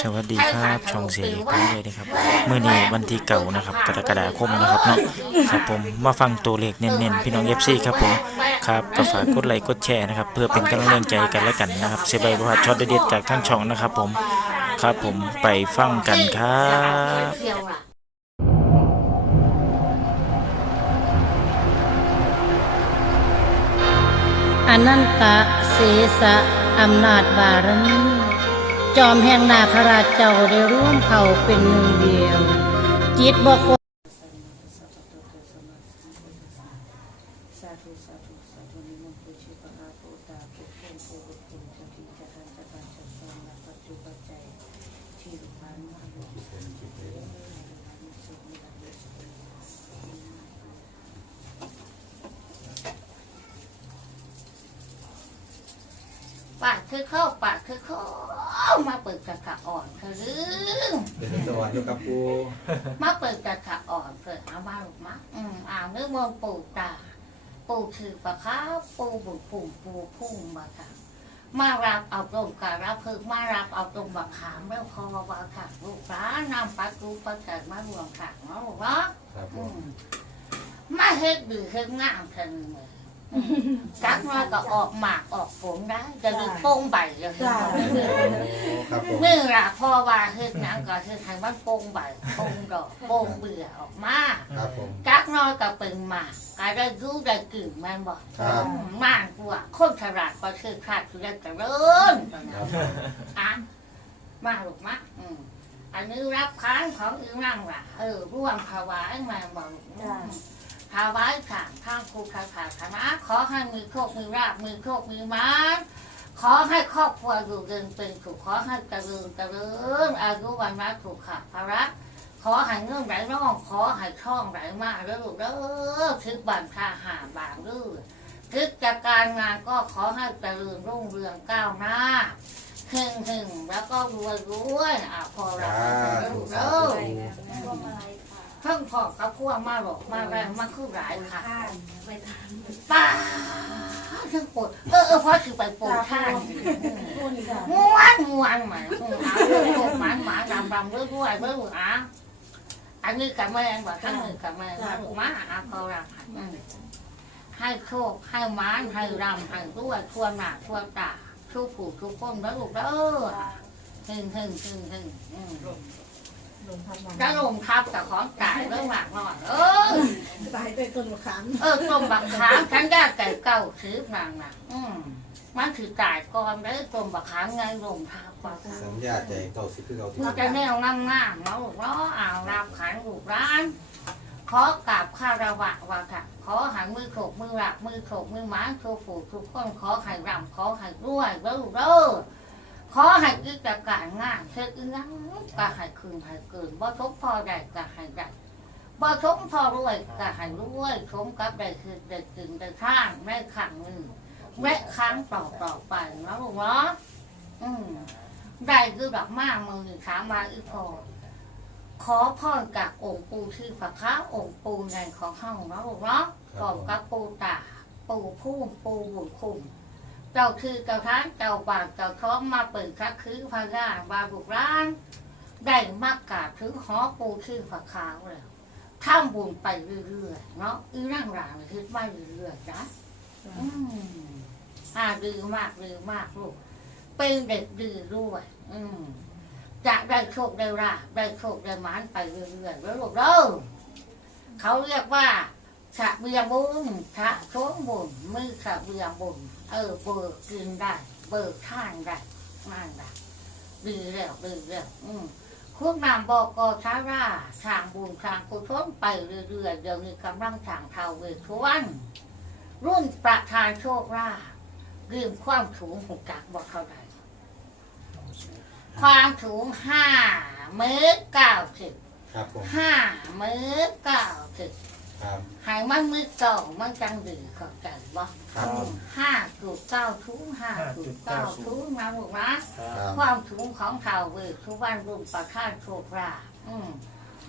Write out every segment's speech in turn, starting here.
สวัสดีครับช่องเสียไปเลยนะครับเมื่อนี้วันที่เก่านะครับกรกฎาคมนะครับเนาะครับผมมาฟังตัวเลขเน้นๆพี่น้องเอฟซีครับผมครับก็ฝากกดไลค์กดแชร์นะครับเพื่อเป็นกำลังใจกันและกันนะครับเซบายประวัติช็อตเด็ดๆจากทั้งช่องนะครับผมครับผมไปฟังกันครับอนันตะเสสะอำนาจบารมี จอมแห่งนาคราชเจ้าได้ร่วมเผ่าเป็นหนึ่งเดียว จิตบ่ค สาธุสาธุสาธุนิมนต์ผู้ชื่อพระอาโปตาผู้เป็นผู้บุญคุณเจ้าที่เจะทานจะการจะสอนและปัจจุปัจจัยที่ลูกหลานมาหลวงสนจิตเองสุขมีหลักมีสุข ปากคือเข้าปากคือเข้ามาเปิดกระขะอ่อนคือลืมเดี๋ยวสวัสดีครับปูมาเปิดกระขะอ่อนเกิดเอามาหรือมะอืมอ่าวนึกมองปู่ตา ปู่คือปะค้าปู่บุญปุ่มปู่พุ่งมาค่ะ มารับเอาตรงการรับคือมารับเอาตรงบักขามแล้วคอว่าค่ะลูกร้านนำปักรูปักเกิดมารวมค่ะเนาะลูกเนาะครับผอืมมมาเฮ็ดดือเฮ็ดงามเท่านึงเลย กักน้อยก็ออกหมากออกผลได้จะดูโป้งใบเลยโอ้ครับผมนี่ล่ะพ่อว่าเฮ็ดหนังก็เฮ็ดให้มันโป่งใบโป่งดอกโป่งเบื่อออกมาครับผม กักน้อยก็เป็นหมากก็ได้รู้ได้กลิ่นแม่นบ่ครับ มากกว่าคนฉลาดก็คือคาดคือได้เจริญครับอะมาลูกมาอืมอันนี้รับค้านของอีนั่งล่ะเออร่วมถวายมาบอกอืม ถวายถางข้างครูคาถาคณะขอให้มีโชคมีราบมีโชคมีมานขอให้ครอบครัวอยู่เดินเป็นสุขขอให้เจริญเจริญอายุวันนะถูกขับภาระขอให้เงื่อนไหลร่องขอให้ช่องไหลมาแล้วลูกเด้อทึกบันทาหาบางดื้อทึกจากการงานก็ขอให้เจริญรุ่งเรืองก้าวหน้าหึงหึงแล้วก็รวยรวยอะพอเราสาแล้วธุลูกสาเด้อธุ เพิ่งพอกับพวกมาหรอกมาแรงมาคือหลายค่ะไปทานป้าทั้งปวดเออเออพอถือไปปวดท่านพูดจ้ะม้วนม้วนมาอืมเอาเรื่องพวกหมาหมาดำดำเรื่อยๆเรื่อยๆอะอันนี้กับแม่บอกทั้งนี้กับแม่มาลูกมาอะเขารับอืมให้โชคให้หมานให้รำให้ด้วยทั่วหน้าทั่วตาทุกผู้ทุกคนแล้วลูกเด้อหึงหึงหึงหึงอืมลงทำมา จะลงทับกับของจ่ายเรื่องหลักหน่อยเออตายเป็นต้นมะขามเออกลมบักขามฉันยากไก่เก่าซื้อนางน่ะอืมมันถือจ่ายก่อนได้กลมบักขามไงลงทับว่าค่ะสัญญาใจเก่าสิคือเก่าที่มันจะแนวงามงามๆเนาะลูกเนาะอ่าวรับขันลูกร้านขอกราบคารวะว่าค่ะขอหันมือโขกมือหลักมือโขกมือหมาโชว์ฝูทุกคนขอให้รำขอให้รวยแล้วลูกเด้อ ขอให้กิจการงานเช็คอีนังก็ให้คืนให้เกินบ่ทบพอได้ก็ให้ได้บ่ทบพอรวยก็ให้รวยสมกับได้คือได้กินได้ท่านได้ขังหนึ่งแวะครั้งต่อต่อไปเนาะลูกเนาะอืมได้คือดอกมากมือถามมาอีพอขอพรกับองค์ปู่ชื่อพระค้าองค์ปู่ในของห้องเนาะลูกเนาะกอบกับปู่ตาปู่พุ่มปู่บุญคุม เจ้าคือเจ้าท่านเจ้าบานเจ้าท้องมาเปิดคักคือพระญาบาบุกร้านได้มากกาถึงหอปูชื่อพระค้าแล้วทำบุญไปเรื่อยๆเนาะอีร่างรางคิดว่เรื่อยๆจ้ะอืมอ่าดีมากดีมากลูกเป็นเด็กดีด้วยอืมจะได้โชคได้ราได้โชคได้หมานไปเรื่อยๆแล้วลูกเด้อเขาเรียกว่าสะเบียงบุญสะโชงบุญมือสะเบียงบุญ เออเบิกกินได้เบิกท่านได้นั่นได้ดีแล้วดีแล้วอืมพวกนามบอกกชาราทางบุญทางกุศลไปเรื่อยๆเดี๋ยวนี้กำลังทางเท่าเวทวันรุ่นประธานโชคราภเรื่องความสูงหุกกักบอกเขาได้ความสูงห้าเมตรเก้าสิบครับผมห้าเมตรเก้าสิบ ครับ หายมันมือเก่ามันจังดือเข้าใจบ่ครับผมห้าจุดเก้าทุงห้าจุดเก้าทุงนะลูกนะครับ ความสูงของเท่าเวททุกวันรุ่นประท่านโชคราภอืม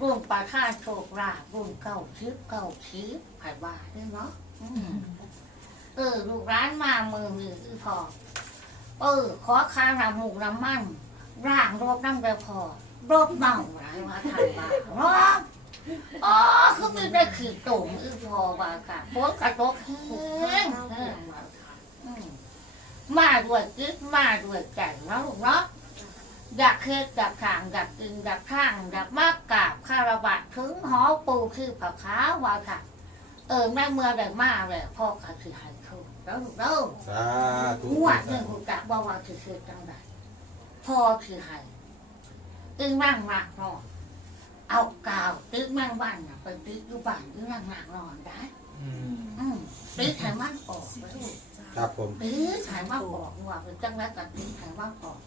รุ่นประท่านโชคราภรุ่นเก้าชิบเก้าชิบผ่านว่าได้เนาะอืมเออลูกร้านมามือมือคือพอ เออ ขอค่าน้ำหมูกน้ำมัน ร่างรบนั่งเดียวพอรบเมาหลายว่าทานบ้างเนาะอ๋อคือมีได้ขี่ตุ่มอือพอว่าค่ะพวกกระตกแห้งแห้งว่าค่ะอืมมาด้วยจิตมาด้วยใจเนาะลูกเนาะอยากเฮ็ดอยากทางอยากกินอยากข้างอยากมากกราบคารวะถึงหอปูคือผักขาวว่าค่ะ เออแม่เมื่อได้มาเลยพ่อก็คือให้ทุนแล้วลูกเนาะสาธุงวดเนี่ยกูกะว่าว่าคือคือจังไดพ่อคือให้ตึงนั่งมากนอน เอากาวตึงนั่งบ้านน่ะไปตึงอยู่บ้านตึงนั่งมากนอนได้อืมอืมตึงไขมันออกไปลูกครับผมตึงไขมันออกว่าเป็นจังไรกับตึงไขมันออก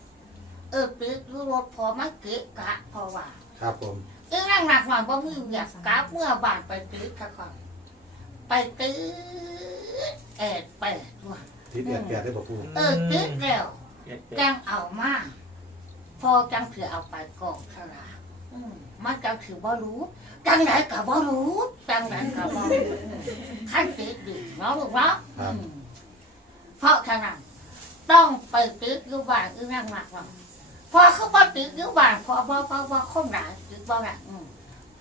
เออตึงอยู่รถพอมาเกะกะเพราะว่าครับผมตึงนั่งหนักหน่อยเพราะมืออยากกลับเมื่อบ้านไปตึงค่ะก่อนไปตึงแอดแปดว่าทิศเอียดแก่ได้บอกปูเออตึงแล้วจังเอามาพอจังถือเอาไปกองสลากอืม มันจังถือว่ารู้จังไหนกับว่ารู้จังไหนกับว่ารู้ขั้นติดดีเนาะลูกเนาะอืมเพราะฉะนั้นต้องไปติดอยู่บ้านอือนั่งหนักเนาะพอเขาบ่ติดอยู่บ้านพอบ่บ่บ่คนหนาติดบ่หนักอืม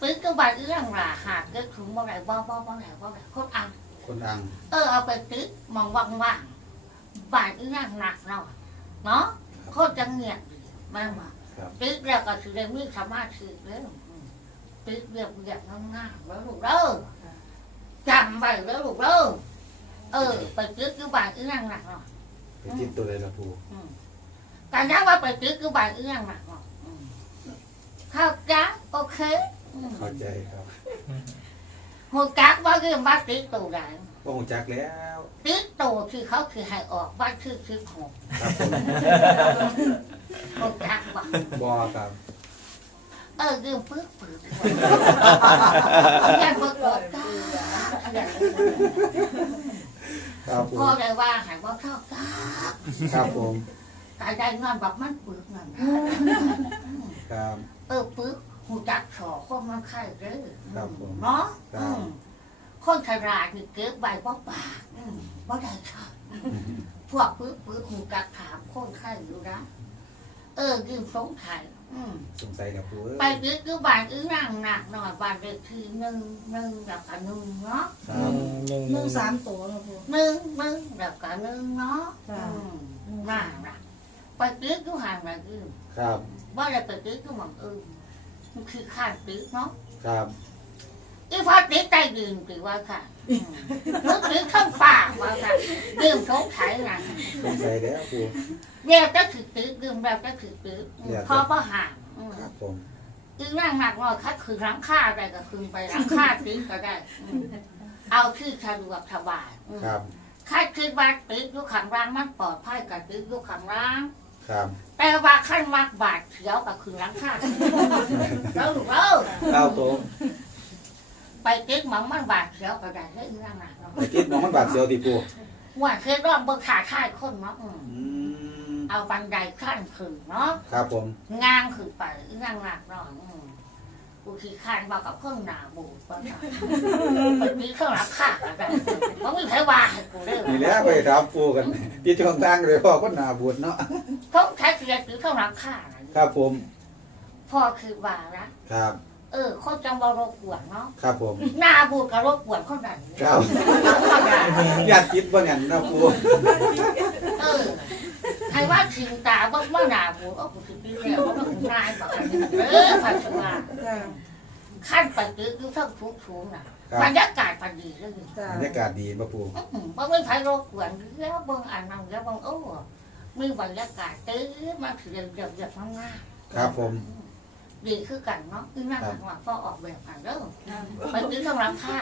ติดอยู่บ้านอือนั่งหนาหากเกิดถุงบ่ไหนบ่บ่บ่ไหนบ่ไหนคนอัง คนอังเออเอาไปติดมองว่างว่างๆบ้านอีนั่งหนักเนาะเนาะโคตรจะเงียบดีมากว่า ครับติดแล้วก็ถือได้มีสามารถถือแล้วอืมติดเรียบเรียบง่ายๆแล้วลูกเด้อจำไว้แล้วลูกเด้อเออ ไปติดอยู่บ้านอีนั่งหนักเนาะ ไปทิศตัวใดละปูอืมการย้ำว่าไปติดอยู่บ้านอีนั่งหนักเนาะอืมเข้าใจโอเคอืมเข้าใจครับหัวจักว่าเรื่องว่าติดตัวไหนว่าหงจักแล้วติดตัวคือเขาคือให้ออกว่าคือคือหกครับผม หัวจักว่าบอครับเออเรื่องปึ๊กปึ๊กแค่ปึ๊กปึ๊กจ้าครับผมพ่อได้ว่าใหายว่าเข้าจ้าครับผมกายได้งานแบบมันปึ๊กนั่นครับเออปึ๊กหูจักสอคนมันไข่เด้อครับผมเนาะครับอืมคนฉลาดนี่เก็บใบบ่ปากอืมบ่ได้ค่ะพวกปึ๊กปึ๊กหูจักถามคนไข่อยู่นะ เออยืมสงสัยอืมสงสัยกับปูเอ้ยไปยึดอยู่บ้านอื้อนั่งหนักหน่อยบ้านเด็กทีหนึ่งหนึ่งแบบกับหนึ่งเนาะครับหนึ่งหนึ่งสามตัวนะปูหนึ่งหนึ่งแบบกับหนึ่งเนาะค่ะอืมน่ารักไปยึดอยู่ห่างแบบอื่นครับว่าจะไปยึดอยู่หม่องอื่นมันคือข้านยึดเนาะครับ อีพอยึดใต้ดินถือว่าค่ะอืมนึกถึงข้างฝากว่าค่ะดื่มสงสัยนะสงสัยแล้วปูเรียกก็ถือยึดดื่มแบบก็ถือยึดอืมเรียกพอก็ห่างอืมครับผมอีนั่งหนักหน่อยคัดคือร้างค่าได้ก็คือไปร้างค่าติ๊กก็ได้อืมเอาที่สะดวกสบายอืมครับคัดคือว่าติ๊กอยู่ขังร้างมันปลอดภัยกับติ๊กอยู่ขังร้างครับแต่ว่าขั้นมากบาดเขียวกับคือร้างค่าแล้วลูกเอ้าครับผม ไปติ๊กหมังมันบาดเขียวก็ได้ให้อีนั่งหนักเนาะไปทิศมองมันบาดเสียวติปูว่าเคยรอบเบิกขาท่ายคนเนาะอืมอืมเอาบันไดขั้นขึ้นเนาะครับผมงางขึ้นไปอีนั่งหนักเนาะอืมกูขี้คานบอกกับเครื่องหนาบูดว่าจ้ะมันมีเครื่องรับค่าอะไรมันไม่ใช่ว่าให้กูเรื่องนี่แหล้วไปถามปูกันที่ช่องทางเลยพ่อคนหนาบูดเนาะเขาใช้เสียถือเครื่องรับค่าอะไรครับผมพ่อคือว่านะครับ เออคนจังบารบกวนเนาะครับผมหน้าบูดกับรบกวนคนนั้นครับคนนั้นญาติคิดว่าเนี่ยนะปูเออให้ว่าชิงตาว่าว่าหน้าบูดก็กูสิปีแล้วว่ามันนายปากกันเออพันธุ์ว่าจ้าขั้นไปตื้อคือทั้งทุกทุกน่ะครับบรรยากาศพอดีเลยจ้าบรรยากาศดีป่ะปูอืมบ่ไม่ใช่รบกวนแล้วเบิ่งอ่านนั่งแล้วเบิ่งโอ้มีบรรยากาศตื้อมาถือเรียบเรียบเรียบงามๆครับผม ดีคือกันเนาะคือนั่งหลังหลังก็ออกแบบกันเด้อไปซื้อข้างหลังข้า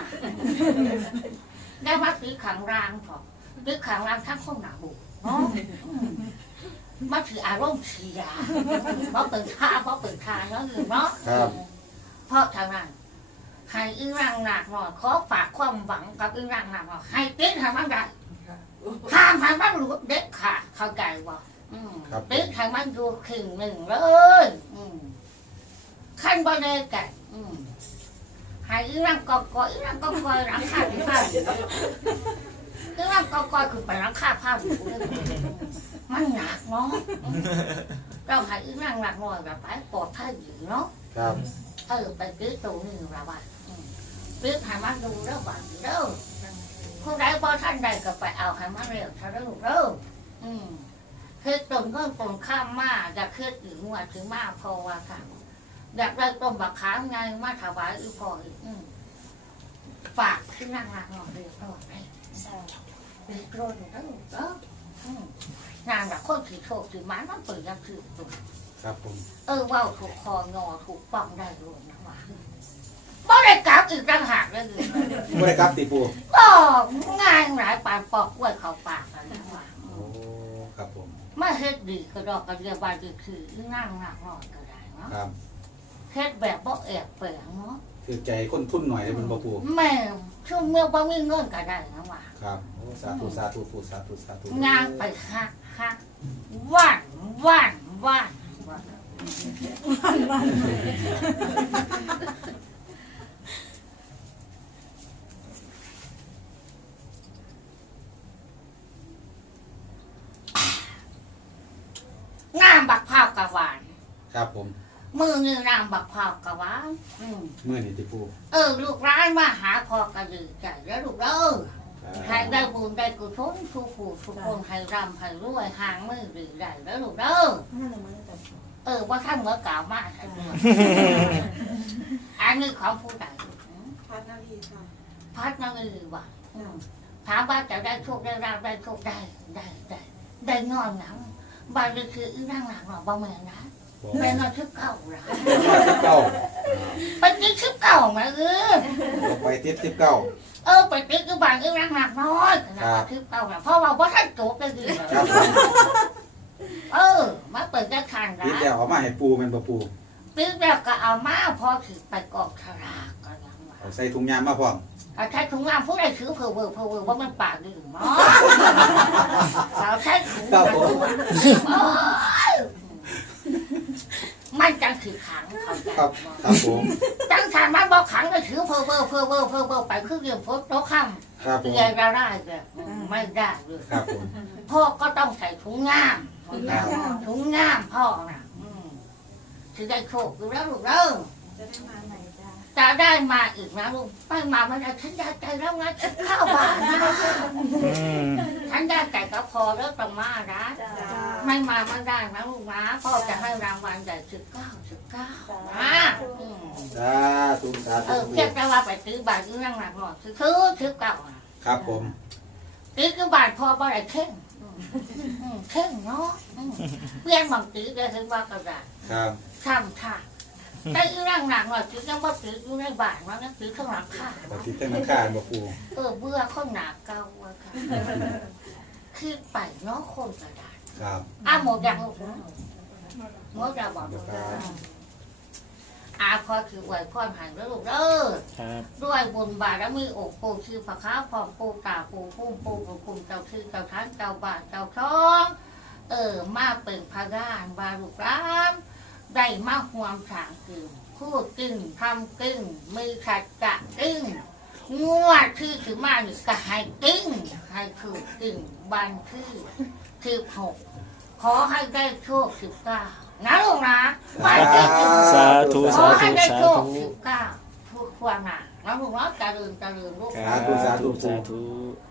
ได้มาซื้อขังรางพอซื้อขังรางทั้งคนหนาบุเนาะอืมมาถืออารมณ์เสียเพราะเปิดท่าเพราะเปิดทางแล้วอยู่เนาะครับเพราะทางนั้นให้อึ้งร่างหนักหน่อยขอฝากความหวังกับอึ้งร่างหนักหน่อยให้ติดทางมันได้ห้ามให้มันหลุดเด็ดขาดเข้าใจบ่อืมครับติดทางมันอยู่ครึ่งหนึ่งเลยอืม ขั้นบ่ได้กันอืมหายอีร่างกอกอยอีร่างกอกอยรังคาที่ผ้าอยู่อีร่างกอกอยคือไปรังคาผ้าอยู่มันหนักเนาะเราหายอีนั่งหลักหน่อยแบบไปปลอดภัยอยู่เนาะครับเออไปซื้อตัวนี่ละบ้านซื้อให้มันดูแล้วบ้านเด้อผู้ใดพอท่านใดก็ไปเอาให้มันเร็วถ้าเร็วเด้ออืมคือตรงก็ตรงข้ามมาอยากคือถึงว่าถึงมาพอว่าค่ะ อยากได้ต้มบักขามไงมาถวายอีพออีกอืมฝากที่นั่งหลักหน่อยเรียบร้อยเลยเรียบร้อยแล้วเด้ออืมงานแบบคนถือโชคถือไม้มันเปิดยังถือตัว ครับผม เออว่าวถูกคองอถูกป้องได้รวมนะว่าบ่ได้กลับอีกต่างหากเลยบ่ได้ครับติปูก็ง่ายหลายปานปอกกล้วยเขาปากกันนะว่าโอ้ครับผมไม่เฮ็ดดีก็ดอกกระเดียบานดีคือนั่งหนักหน่อยก็ได้เนาะครับ เฮ็ดแบบบ่แอบแฝงเนาะคือใจคนทุนหน่อยได้มันบ่ปูแม่ช่วงเมื่อบ่มีเงินก็ได้นะว่าครับโอ้สาธุสาธุปูสาธุสาธุงานไปฮักฮักว่านว่านว่านว่านวันวันงามบักพร้าวกะหวาน ครับผม มือนี่นางบักพร้าวกะหวานอืมมื้อนี้ติปูเออ ลูกร้านมาหาพอกระดือใจแล้วลูกเด้อให้ได้บุญได้กุศลทุกผู้ทุกคนให้ร่ำให้รวยห่างมือหรือใดแล้วลูกเด้อน่าจะมันแต่เออว่าท่านเมื่อกล่าวมากใช่ไหมอันนี้ของผู้ใดพัดนาทีค่ะพัดมาเลยว่ะอืมถามว่าจะได้โชคได้ราบได้โชคได้ได้ได้ได้งอนหนังบางทีคืออีนั่งหลังหรอกบ่แม่นนะบ่ แม่นอนชิบเก่าละเก้าไปกินชิบเก่ามาเออไปติดสิบเก้า เออไปติ๊กคือบางก็รักหนักน้อยนะครับคือเก่าน่ะเพราะว่าบ่ท่านจบเลยดีครับผมเออ มาเปิดกระถางติดนะแล้วเอามาให้ปูแม่นบ่ปูติ๊กแล้วก็เอามาพอถือไปกองฉลากก็ยังว่าเอาใส่ถุงยางมาพร้อมเอาใช้ถุงงามผู้ใดถือเพอเวอร์เพอเวอร์ว่ามันปากดื่มเนาะเราใช้ถุงกันด้วยโอ้ย มันจังถือขังเขาใจครับบ่ครับผมจังขันมันบอกขังก็ถือเพอเวอร์เพอเวอร์เพอเวอร์ไปคือเรื่องโพสต์โต๊ะคำครับผมเรียนเราได้แบบไม่ได้เลยครับผม พ่อก็ต้องใส่ถุงงามครับ ถุงงามพ่อน่ะอืมถึงได้โชคดูแล้วลูกเด้อ จะได้มาไหนจ้า จะได้มาอีกนะลูกไม่มาไม่ได้ฉันได้ใจแล้วไงฉันเข้าบ้านนะ อืมฉัน ได้ใจก็พอแล้วต้องมานะจ้าไม่มาไม่ได้นะลูกนะพ่อจะให้รางวัลใหญ่สิบเก้าสิบเก้านะอืมสาธุสาเอธุอปูเพียงแต่ว่าไปซื้อบาทที่นั่งหลังหน่อยซื้อสิบเก้าอะครับผมตีคือบาทพอบ่ได้เข่งอืมอืมเข่งเนาะอืมเพื่อนบางตีได้ถึงว่ากระดาษ ครับช่ำค่ะแต่อีร่างหนักหน่อยตียังว่าตีอยู่ในบ้านว่านั่นตีข้างหลังค่ะปฏิทินมันข้านบ่ปูเออเบื่อข้างหนาเก่าอะค่ะ คือไปเนาะคนกระดาษครับ อะหมดยังลูกนะหมดยังบอกครับอาพอถือไหวพ่อหันแล้วลูกเด้อ ครับด้วยบุญบารมีอกปูชื่อพระค้าพร้อมปูตาปูพุ่มปูปูคุมเจ้าชื่อเจ้าท่านเจ้าบ้านเจ้าช่อง เออมาเป็นพระด้านบารุกรามได้มาห่วมสางกึ่งพูดกึ่งทำกึ่งมือขัดกะกึ่ง งวดที่ถือมาหนึ่งก็ให้กึ่งให้ถูกกึ่งบันที่สิบหกขอให้ได้โชคสิบเก้านะลูกนะวันที่สิบหกสาธุขอสาให้ธุได้สาโชคธุสิบเก้าทุกความหนาแล้วลูกเนาะเจริญเจริญลูก สาธุสาธุ สาธุเ